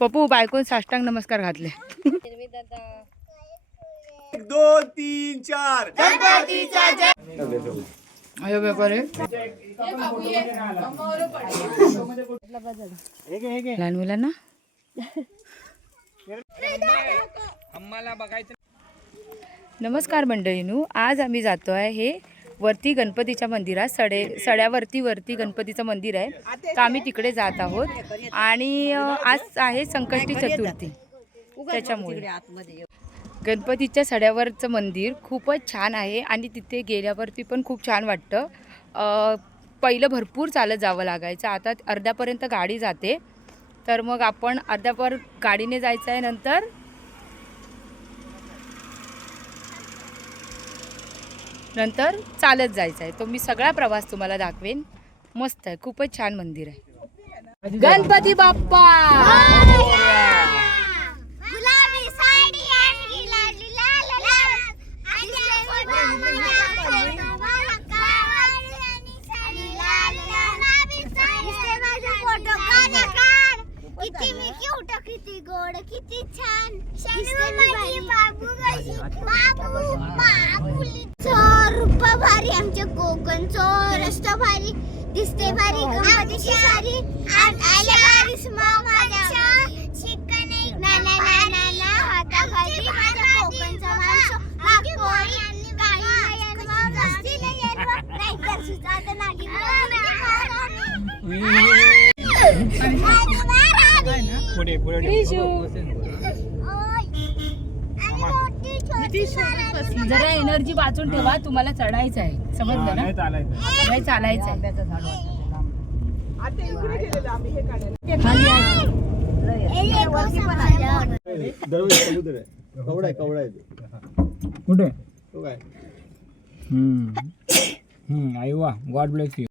पप्पू बायकोन साष्टांग नमस्कार घातले. 1 2 3 4 गणपतीचा जय. अयो बेपारे लहान मुलांना नमस्कार मंडळीनू. आज आम्ही जातो आहे हे वरती गणपतीच्या मंदिरात. सड्यावरती गणपतीचं मंदिर आहे, तर आम्ही तिकडे जात आहोत. आणि आज आहे संकष्टी चतुर्थी, त्याच्यामुळे गणपतीच्या सड्यावरचं मंदिर खूपच छान आहे. आणि तिथे गेल्यावरती पण खूप छान वाटतं. पहिलं भरपूर चालत जावं लागायचं, आता अर्ध्यापर्यंत गाडी जाते. तर मग आपण अर्ध्यापर गाडीने जायचं आहे, नंतर चालत जायचं आहे. तो मी सगळा प्रवास तुम्हाला दाखवेन. मस्त आहे, खूपच छान मंदिर आहे. गणपती बाप्पा किती मी क्यूट, किती गोड, किती छान. रूप भारी, आमच्या कोकणचं रस्ता भारी दिसते, भारी गणपतीची सारी आले भारी हाताखाली माझ्या कोकणचा माणसं जरा एनर्जी वाचून ठेवा, तुम्हाला चढायचं आहे, समजलं ना? नाही चालायचं आहे. कुठे आई वा, गॉड ब्लेस यू.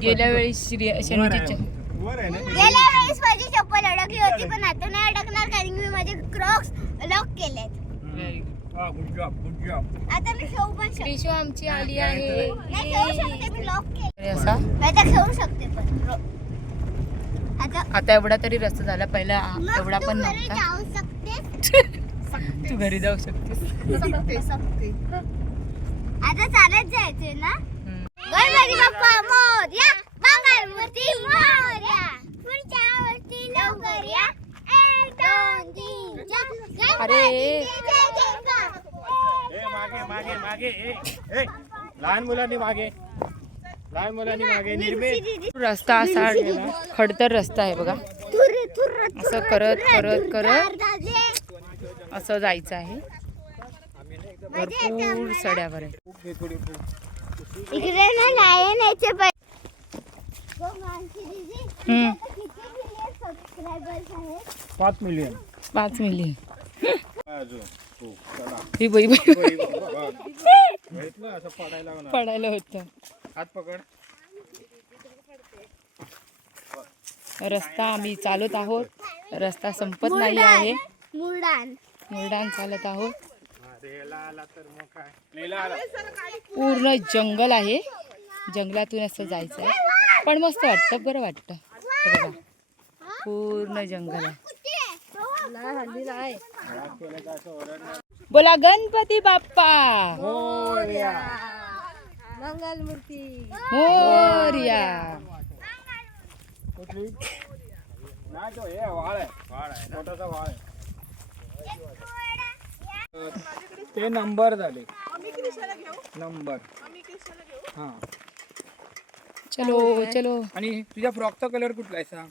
गेल्या वेळी शनीची माझी चप्पल अडकली होती, पण आता नाही अडकणार कारण मी माझे क्रॉक्स लॉक केलेत. आता मी खेळू पण शकते. आमची आली आहे. नाही खेळू शकते, मी लॉक केले. असा आता खेळू शकते, पण आता एवढा तरी रस्ता झाला, पहिला एवढा पण नव्हता. जाऊ शकते. तू घरी जाऊ शकतेस. आता चालत जायचंय ना. गणपती बाप्पा मोरया, मंगलमूर्ती मोरया, पुढच्या वर्षी लवकर या. 1 2 3 4 अरे लहान मुलांनी मागे निर्मित रस्ता असा खडतर रस्ता आहे बघा. असं करत असं जायचं आहे. भरपूर सड्यावर आहे. इकडे ना लायन याचे पण 5 मिलियन. 5 मिलियन. ही बाई पडायला होतं. हात पकड. रस्ता आम्ही चालत आहोत, रस्ता संपत नाही आहे. मुरडान चालत आहोत. पूर्ण जंगल आहे, जंगलातून असं जायचं आहे, पण मस्त वाटतं, बरं वाटतं. बघा पूर्ण जंगल आहे. बोला गणपती बाप्पा मोरया. मोरया. नाही तो हे वाळ आहे, मोठासा वाळ आहे. ते नंबर झाले. नंबर. हा चलो चलो. आणि तुझ्या फ्रॉकचा कलर कुठला आहे सांग?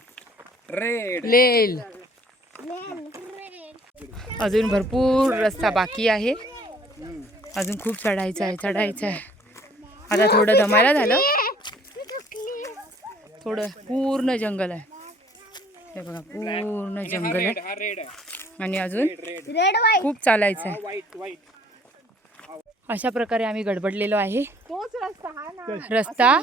रेड. लेल. अजून भरपूर रस्ता बाकी आहे, अजून खूप चढायचं आहे. आता थोडं दमायला झालं, थोडं पूर्ण जंगल आहे. हे बघा पूर्ण जंगल आहे आणि अजून खूप चालायचं आहे. अशा प्रकारे आम्ही गडबडलेलो आहे. रस्ता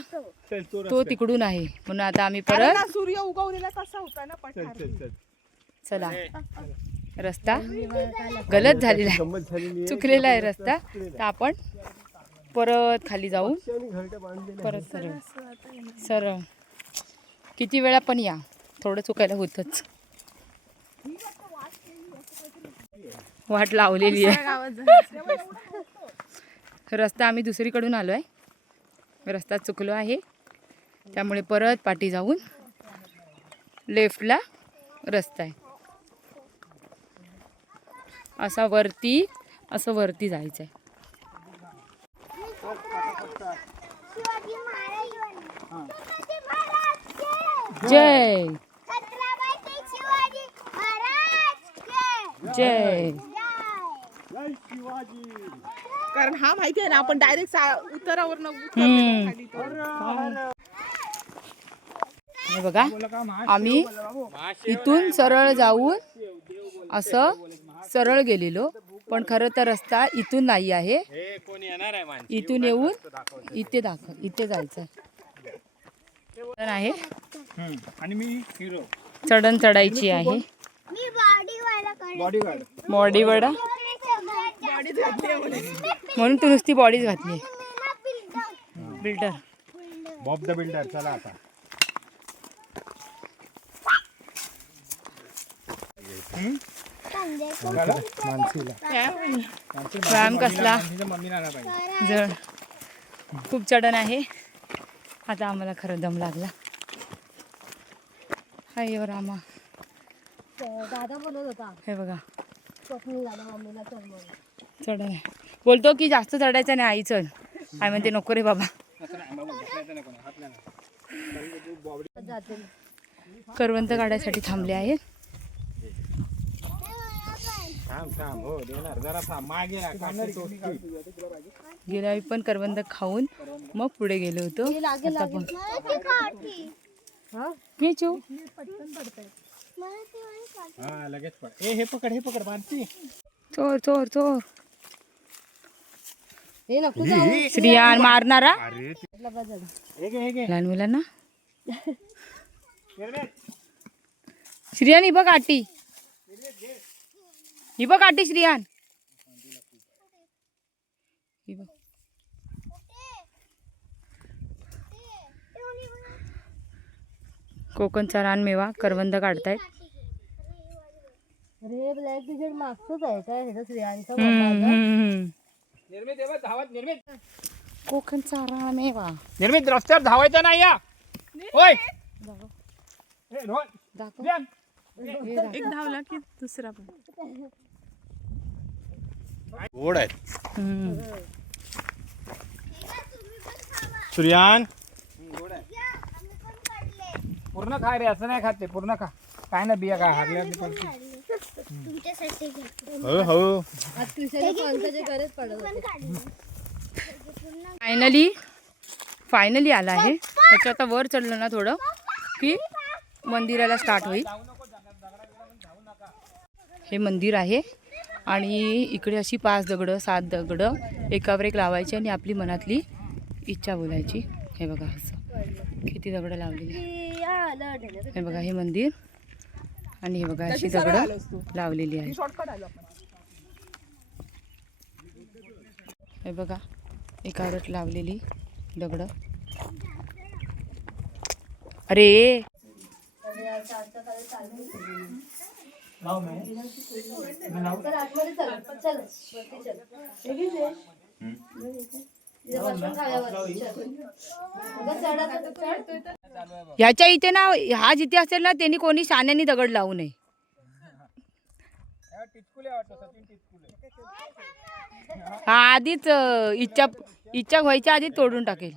तो तिकडून आहे, म्हणून आता आम्ही परत सूर्य उगवलेला कसा होता ना पठार. चला रस्ता गलत झालेला आहे, चुकलेला आहे रस्ता. तर आपण परत खाली जाऊन परत सरळ किती वेळा पण या, थोडं चुकायला होतच. वाट लावलेली आहे. रस्ता आम्ही दुसरीकडून आलो आहे, रस्ता चुकलो आहे, त्यामुळे परत पाठी जाऊन लेफ्टला रस्ता आहे. असं वरती जायचं आहे. शिवाजी महाराज जय छत्रपती शिवाजी महाराज जय. कारण हा माहिती आहे ना, आपण डायरेक्ट उतरावरनं हम्म. खाली तो. हे बघा आम्ही इथून सरळ जाऊन असं सरळ गेलेलो, पण खरं तर रस्ता इथून नाही आहे. इथून येऊन इथे इथे जायचं आहे. आणि मी हिरो चढण चढायची आहे. मी बॉडीवाला करते. बॉडीगार्ड. बॉडी वडा म्हणून तू नुसती बॉडीच घातली. Builder Bob the builder. चला आता व्यायाम कसला जड, खूप चढण आहे. आता आम्हाला खरं दम लागला. हाय रामा. दादा बोलत होता हे बघा स्वप्नील दादा मम्मीला चढण आहे. बोलतो की जास्त चढायचं नाही, आई चढ. आई म्हणते नको रे बाबा. करवंत काढायसाठी थांबले आहेत. हो देणार जरा मागे ना. गेल्या वेळी पण करवंत खाऊन मग पुढे गेलो होतो. आता पण खेचू. हा लगेच पड. हे पकड मारती. चोर चोर चोर. श्रियान मारणारा लहान मुलांना. श्रियान ही बघ आटी, ही बघ आटी श्रियान, ही बघ. कोकणचा रानमेवा करवंद काढतायत. अरे ब्लॅक टी-शर्ट मागचंच आहे काय ह्याचा श्रेयांचा निर्मित देवा धावत. निर्मित कोकणचा रानमेवा निर्मित रस्त्यावर धावायचं नाही या. होय दाखव. एक धावला की दुसरा पण. गोड आहेत. सूर्यान पूर्ण खा रे, असं नाही खाते. पूर्ण खा. काय ना बिया काय हारल्या. तुमच्यासाठी घेतलं. हो हो फायनली आला आहे. त्याच्या आता वर चढलं ना थोडं की मंदिराला स्टार्ट होईल. हे मंदिर आहे आणि इकडे अशी 5 दगडं 7 दगडं एकावर एक लावायची आणि आपली मनातली इच्छा बोलायची. हे बघा असं किती दगडं लावलेली. हे बघा हे मंदिर आणि हे बघा अशी दगडं लावलेली आहे. शॉर्टकट आलो आपण. हे बघा एकावर लावलेली दगडं. अरे ह्याच्या इथे ना, हा जिथे असेल ना त्यांनी कोणी शाण्यानी दगड लावू नये. हा आधीच इच्छा व्हायच्या आधी तोडून टाकेल.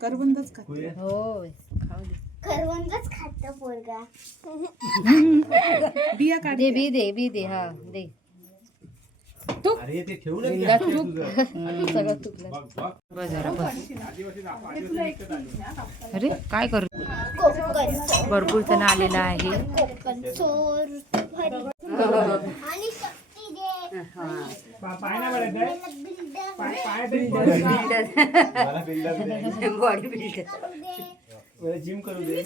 करवंदच खाते. करवंदच खातं पोरगा. बिया काढ. बी दे हा दे. अरे काय करू, भरपूर जण आलेला आहे. कोकण चोर आणि शक्ती दे. पाय नाही पडत आहे? पाय तरी बॉडी बिल्डर. जिम करू दे.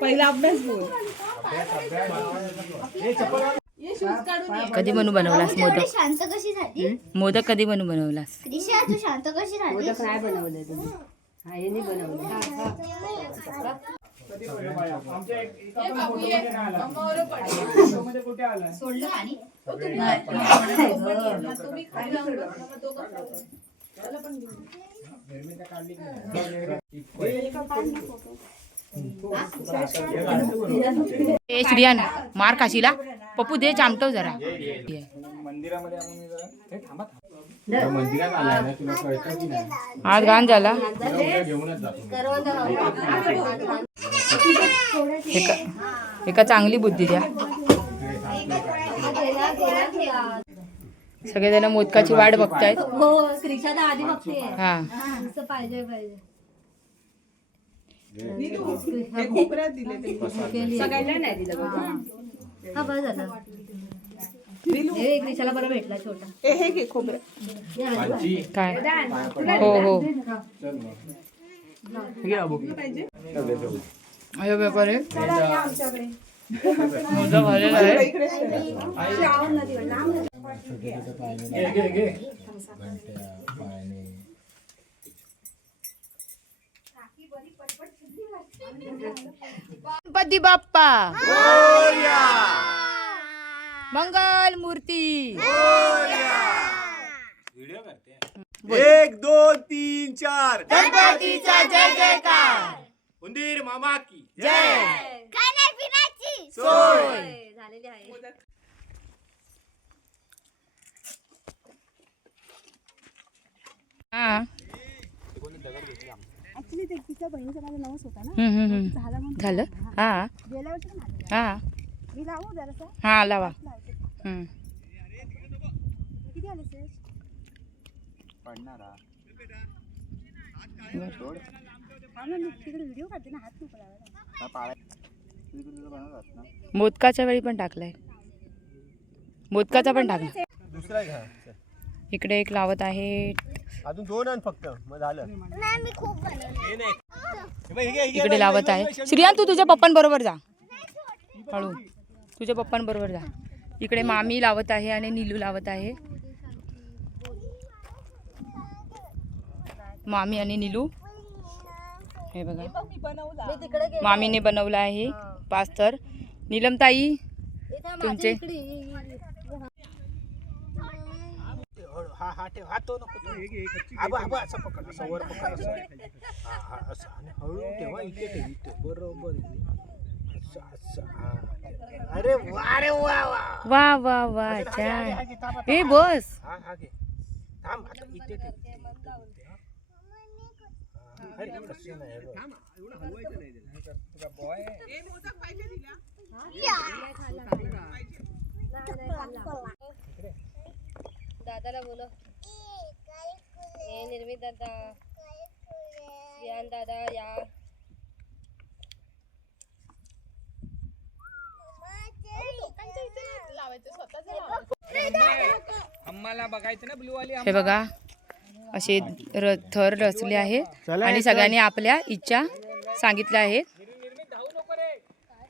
पहिला अभ्यास बोल. कधी म्हणू बनवलास मोदक? शांत कशी झाली मोदक कधी म्हणू बनवलास? क्रिशा तू शांत कशी झाली आमच्या एका पण फोटोमध्ये नाही आला. फोटोमध्ये कुठे आला? ए श्रियान मार खाशीला पप्पू दे चामटव जरा. मंदिरामध्ये आम्ही जरा हे थांबा मंदिरात आलाय ना तुला कळतं की नाही? आज गाण झाला. घेऊनच जातो. एका चांगली बुद्धी द्या. सगळेजण मोदकाची वाट बघतायत. हा हे कोपऱ्यात दिले ते. हे घे खोबरं. काय हो हो अरे बाबा रे मोदक झालेला आहे. इकडे गणपती बाप्पा मंगल मूर्ती. 1 2 3 4 गणपतीचा जय जयकार. उंदीर मामा की जय. खाण्या पिण्याची सोय. हा ऍक्च्युली ते तिच्या बहिणीचा माझा नवस होता ना झाला म्हणून झालं. हा गेल्या वर्षी पण आलेला. हा मी लावू जरासा हा लावा. किती आले सर पडणार हा. हा ना मी तिकडे व्हिडिओ काढते ना हात नको लावायला. पाळा तुझं बनवतात ना. मोदकाच्या वेळी पण टाकलाय. मोदकाचा पण टाकला. दुसरा घ्या. इकडे एक लावत आहे. अजून 2 आण फक्त मग झालं. नाही मी खूप बनवले. इकडे लावत आहे. श्रियान तू तुझ्या पप्पांबरोबर जा. हळू तुझ्या पप्पांबरोबर जा. इकडे मामी लावत आहे आणि नीलू लावत आहे. मामी आणि नीलू हे बघा मामीने बनवलं आहे पास्तर. नीलमताई तुमचे हा हा ठेव. हा तो नको तो. आबा आबा असं पकड. असं वर पकड. असं हा हा असं आणि हळू ठेवा. इथे ठेव. इथे बरोबर असं असं. हा अरे वा रे वा वा. वा वा वा छान. ए बस हा हा घे. थांब आता इथे ठेव. अरे कसं नाही हे मोदक पाहिजे दिला. दादाला बोलो. हे निर्मित दादा श्रियान दादा या. आम्हाला बघायचं ना ब्लू वाली. हे बघा असे थर रचले आहेत आणि सगळ्यांनी आपल्या इच्छा सांगितल्या आहेत.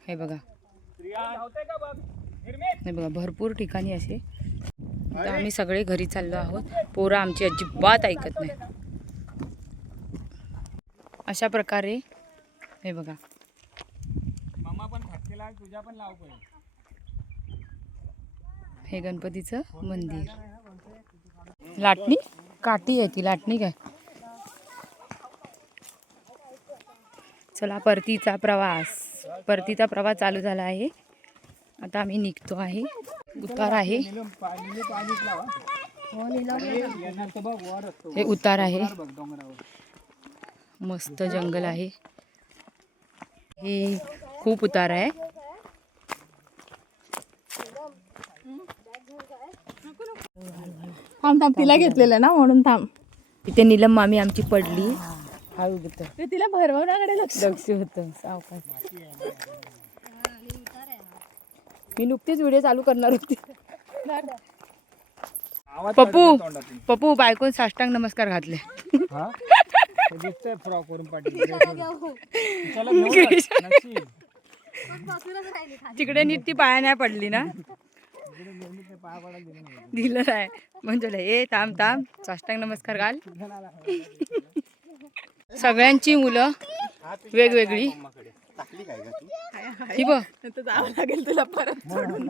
हे बघा हे बघा भरपूर ठिकाणी असे. आता आम्ही सगळे घरी चाललो आहोत. पोरं आमची अजिबात ऐकत नाही. अशा प्रकारे हे बघा मामा पण फाटकेला तुझ्या पण लाव पण. हे गणपतीचं मंदिर. लाटणी काठी आहे ती लाटणी काय. चला परतीचा प्रवास चालू झाला आहे. आता आम्ही निघतो आहे. उतार आहे. हे उतार आहे. मस्त जंगल आहे. हे खूप उतार आहे. थांब थांब तिला घेतलेलं ना म्हणून थांब. इथे नीलम मामी आमची पडली. हळू घेत ते तिला भरवण्याकडे लक्ष होतं सावकाश. मी नुकतीच व्हिडिओ चालू करणार होती. आवाज पप्पू काढतो तोंडातून. पप्पू बायकोन साष्टांग नमस्कार घातले. हा? ते दिसतंय फ्रॉक वरून पाठी. चला घेऊन जा. नशीब. तिकडे नीट ती पाया नाही पडली ना. दिलं नाही म्हणजे ए थांब थांब साष्टांग नमस्कार घाल. सगळ्यांची मुलं वेगवेगळी. ही बघ नंतर जावं लागेल तुला परत सोडून.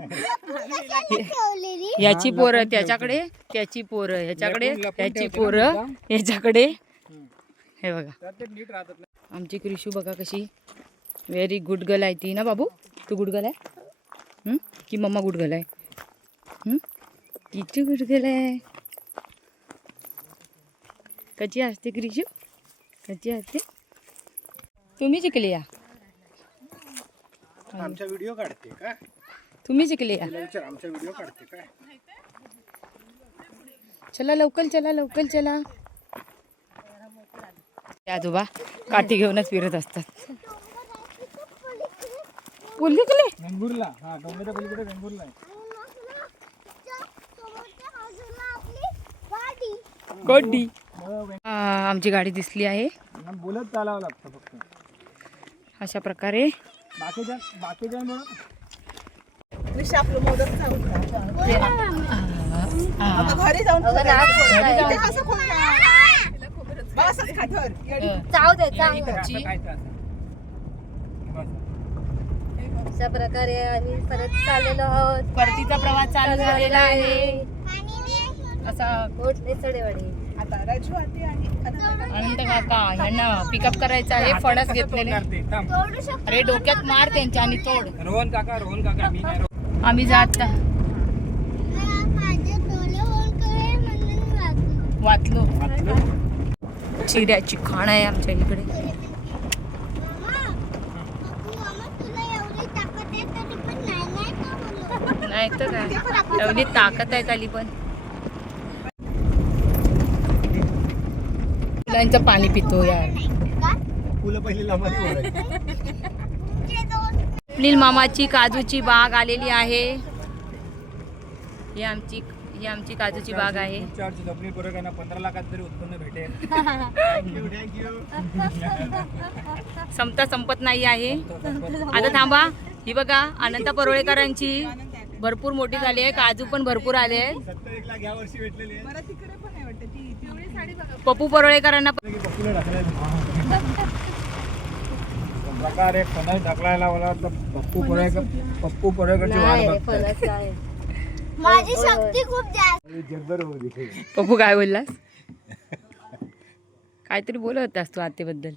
याची पोरं त्याच्याकडे, त्याची पोरं ह्याच्याकडे, ह्याची पोरं ह्याच्याकडे. हे बघा तर ते नीट राहतात ना. आमची क्रिशू बघा कशी व्हेरी गुड गर्ल आहे ती ना बाबू. तू गुड गर्ल आहे की मम्मा गुड गर्ल आहे? किती गुड गर्ल आहे. कशी असते क्रिशू, कशी असते. तुम्ही शिकले या, आमचा व्हिडिओ काढते का? तुम्ही शिकले या. विचार आमचा व्हिडिओ काढते काय? चला लवकर चला लवकर चला. ते आजोबा काठी घेऊनच फिरत असतात. बोलली गेले वेंगुर्ला. हा डोंगराच्या पलीकडे वेंगुर्ला आहे. गोडी. आमची गाडी दिसली आहे. त्यांना बोलत चालावं लागतं फक्त. अशा प्रकारे बाकीच्या म्हणून विषय आपलं मोदक जाऊन आता घरी जाऊन इथे असं खोलणार. बघ असंच खाठवर. चाव दे चाव. कच्ची. काय त्रास आहे? अशा प्रकारे आम्ही परत चाललेलो आहोत. परतीचा प्रवास चालू झालेला आहे. असा मोठे चढेवाडी. आता राजू आते आणि अनंत काका यांना पिकअप करायचं आहे. फणस घेतलेले. करते. थांब. अरे डोक्यात मार त्यांच्या आणि तोड. रोहन काका मी नाही आम्ही जात वाचलो. चिऱ्याची खाण आहे आमच्या इकडे. नाही तर काय एवढी ताकद आहे खाली पण. मुलांचं पाणी पितो यार. फुलं पहिली लांबत नील मामाची काजूची बाग आलेली आहे. ही आमची काजूची बाग आहे. चार्ज जपणी बरोबर 15 लाखात तरी उत्पन्न भेटेल. संपत नाही आहे. आता थांबा. ही बघा अनंत परोळेकरांची भरपूर मोठी झाली आहे. काजू पण भरपूर आले आहे. 71 लाख या वर्षी भेटलेली आहे. परत तिकडे पण आहे वाटतं ती पिवळी साडी बघा. पप्पू परोळेकरांना प्रकारे फणस ढकलायला मला वाटतं पप्पू परेकरची वाट नाही बघतोय. फणस आहे. माझी शक्ती खूप जास्त. पप्पू काय बोललास? काहीतरी बोलत होतास तू आतेबद्दल.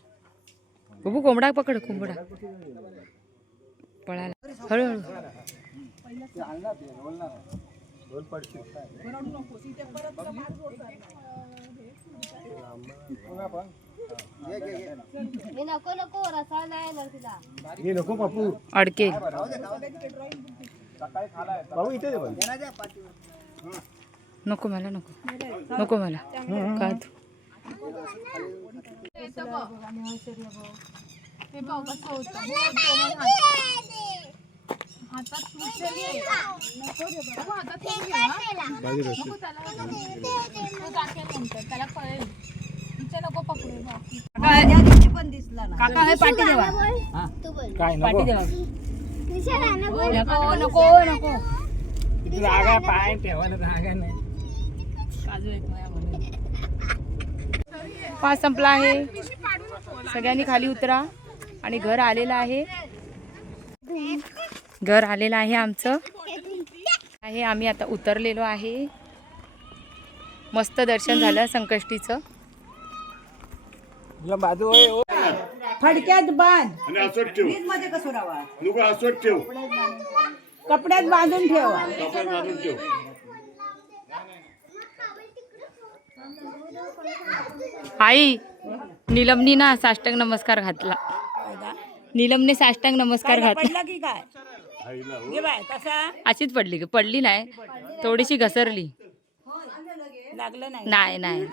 पप्पू कोंबडा पकड. कोंबडा पळाला. हळूहळू. मी नको रसाळ नाही येणार तिला. हे नको पप्पू. अडके. नको मला नको मला का तू. काका हे पाठी देवा. काय पाठी नको देवा. नको नको. जागा पाय ठेवायला जागा नाही. काजू एक पास संपला आहे. सगळ्यांनी खाली उतरा. आणि घर आलेलं आहे. घर आलेलं आहे आमचं आहे. आम्ही आता उतरलेलो आहे. मस्त दर्शन झालं संकष्टीचं. बाजू फडक्यात बांध. आणि असोट ठेव. मध्ये कसोरावा. नको असोट ठेव. कपड्यात बांधून ठेवा. कपड्यात बांधून ठेव. आई नीलमनी ना साष्टांग नमस्कार घातला. नीलमने साष्टांग नमस्कार घातला. की काय घे बाय कसा अशीच पडली की पडली नाही. थोडीशी घसरली. लागलं नाही. नाही नाही